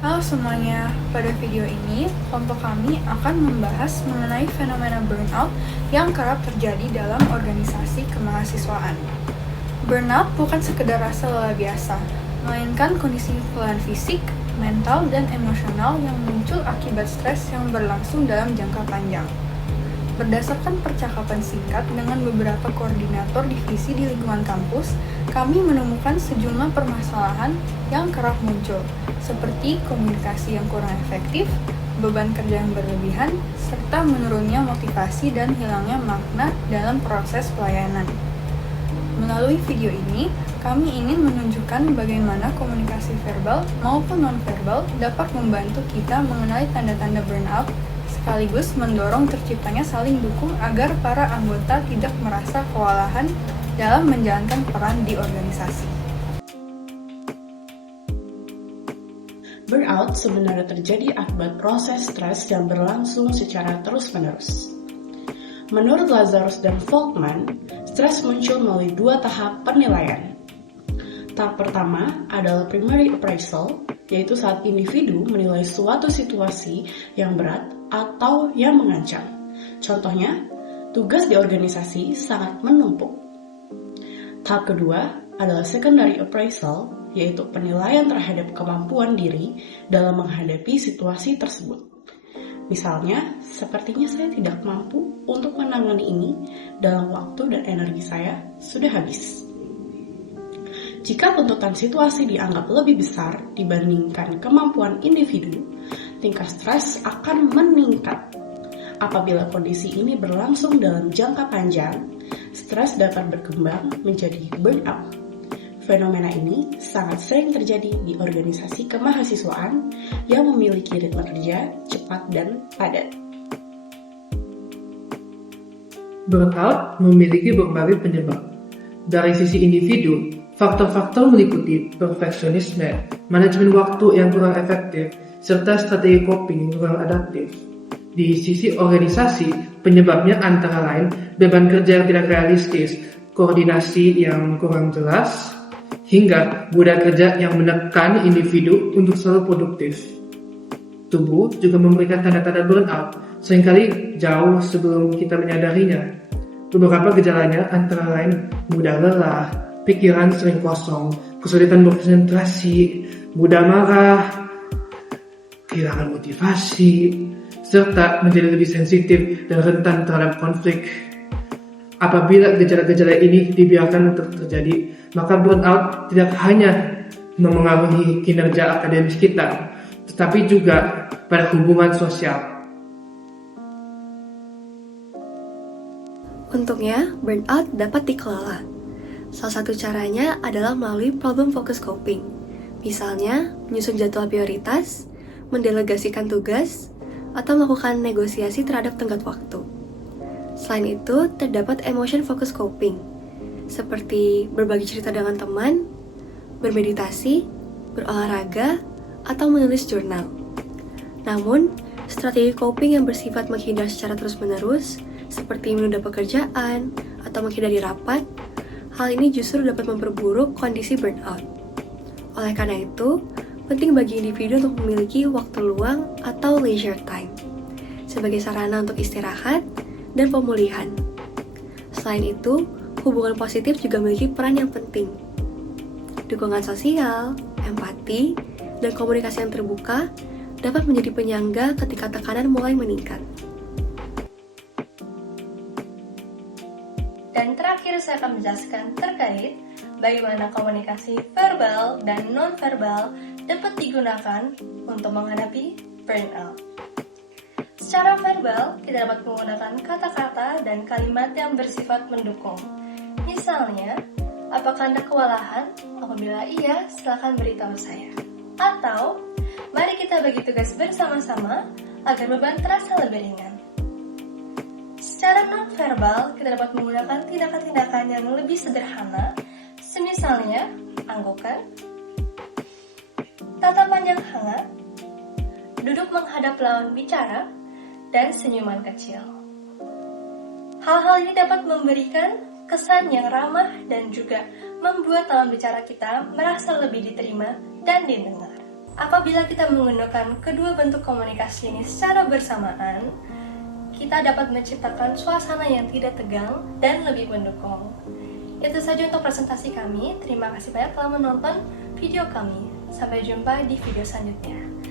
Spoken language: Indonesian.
Halo semuanya, pada video ini kelompok kami akan membahas mengenai fenomena burnout yang kerap terjadi dalam organisasi kemahasiswaan. Burnout bukan sekedar rasa lelah biasa, melainkan kondisi kelelahan fisik, mental, dan emosional yang muncul akibat stres yang berlangsung dalam jangka panjang. Berdasarkan percakapan singkat dengan beberapa koordinator divisi di lingkungan kampus, kami menemukan sejumlah permasalahan yang kerap muncul, seperti komunikasi yang kurang efektif, beban kerja yang berlebihan, serta menurunnya motivasi dan hilangnya makna dalam proses pelayanan. Melalui video ini, kami ingin menunjukkan bagaimana komunikasi verbal maupun non-verbal dapat membantu kita mengenali tanda-tanda burnout, sekaligus mendorong terciptanya saling dukung agar para anggota tidak merasa kewalahan dalam menjalankan peran di organisasi. Burnout sebenarnya terjadi akibat proses stres yang berlangsung secara terus-menerus. Menurut Lazarus dan Folkman, stres muncul melalui dua tahap penilaian. Tahap pertama adalah primary appraisal, yaitu saat individu menilai suatu situasi yang berat atau yang mengancam. Contohnya, tugas di organisasi sangat menumpuk. Tahap kedua adalah secondary appraisal, yaitu penilaian terhadap kemampuan diri dalam menghadapi situasi tersebut. Misalnya, sepertinya saya tidak mampu untuk menangani ini dalam waktu dan energi saya sudah habis. Jika tuntutan situasi dianggap lebih besar dibandingkan kemampuan individu, tingkat stres akan meningkat. Apabila kondisi ini berlangsung dalam jangka panjang, stres dapat berkembang menjadi burnout. Fenomena ini sangat sering terjadi di organisasi kemahasiswaan yang memiliki ritme kerja cepat dan padat. Burnout memiliki berbagai penyebab. Dari sisi individu, faktor-faktor meliputi perfeksionisme, manajemen waktu yang kurang efektif, serta strategi coping yang kurang adaptif. Di sisi organisasi, penyebabnya antara lain beban kerja yang tidak realistis, koordinasi yang kurang jelas, hingga budaya kerja yang menekan individu untuk selalu produktif. Tubuh juga memberikan tanda-tanda burnout, seringkali jauh sebelum kita menyadarinya. Beberapa gejalanya antara lain mudah lelah, pikiran sering kosong, kesulitan berkonsentrasi, mudah marah, kehilangan motivasi, serta menjadi lebih sensitif dan rentan terhadap konflik. Apabila gejala-gejala ini dibiarkan untuk terjadi, maka burnout tidak hanya memengaruhi kinerja akademis kita, tetapi juga pada hubungan sosial. Untungnya, burnout dapat dikelola. Salah satu caranya adalah melalui problem focus coping. Misalnya, menyusun jadwal prioritas, mendelegasikan tugas, atau melakukan negosiasi terhadap tenggat waktu. Selain itu, terdapat emotion focus coping, seperti berbagi cerita dengan teman, bermeditasi, berolahraga, atau menulis jurnal. Namun, strategi coping yang bersifat menghindar secara terus-menerus, seperti menunda pekerjaan atau menghindari rapat, hal ini justru dapat memperburuk kondisi burnout. Oleh karena itu, penting bagi individu untuk memiliki waktu luang atau leisure time sebagai sarana untuk istirahat dan pemulihan. Selain itu, hubungan positif juga memiliki peran yang penting. Dukungan sosial, empati, dan komunikasi yang terbuka dapat menjadi penyangga ketika tekanan mulai meningkat. Dan terakhir saya akan menjelaskan terkait bagaimana komunikasi verbal dan non-verbal dapat digunakan untuk menghadapi burnout. Secara verbal, kita dapat menggunakan kata-kata dan kalimat yang bersifat mendukung. Misalnya, apakah Anda kewalahan? Apabila iya, silakan beritahu saya. Atau, mari kita bagi tugas bersama-sama agar beban terasa lebih ringan. Secara non-verbal, kita dapat menggunakan tindakan-tindakan yang lebih sederhana, semisalnya anggukan, tatapan yang hangat, duduk menghadap lawan bicara, dan senyuman kecil. Hal-hal ini dapat memberikan kesan yang ramah dan juga membuat lawan bicara kita merasa lebih diterima dan didengar. Apabila kita menggunakan kedua bentuk komunikasi ini secara bersamaan, kita dapat menciptakan suasana yang tidak tegang dan lebih mendukung. Itu saja untuk presentasi kami. Terima kasih banyak telah menonton video kami. Sampai jumpa di video selanjutnya.